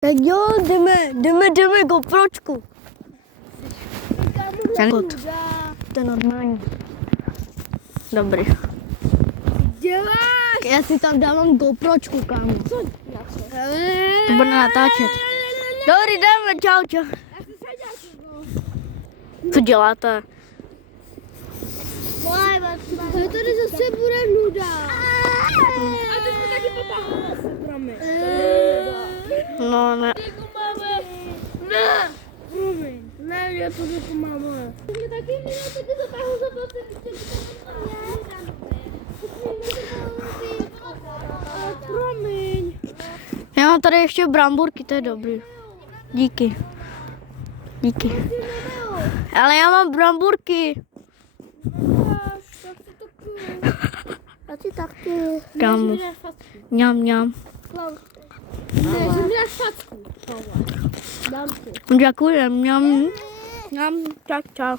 Tak jo, jdeme GoPročku. To je normální. Dobrý. Děláš? Já si tam dávám GoPročku, kámo. Co? To bude natáčet. Dobrý, jdeme, čau. Co děláte? To tady zase bude nuda. A ty jsme taky potáhli zase, promiň. No, ne. Ne! Promiň. Ne, já to jako máma. Mě taky měla taky zatáhnu za to, promiň. Já mám tady ještě bramburky, to je dobrý. Díky. Ale já mám bramburky. A ty taky. Kámo. Mňam. Ne, že mi dáš facku. Dám si. Děkujem, mňam. Mňam, čau.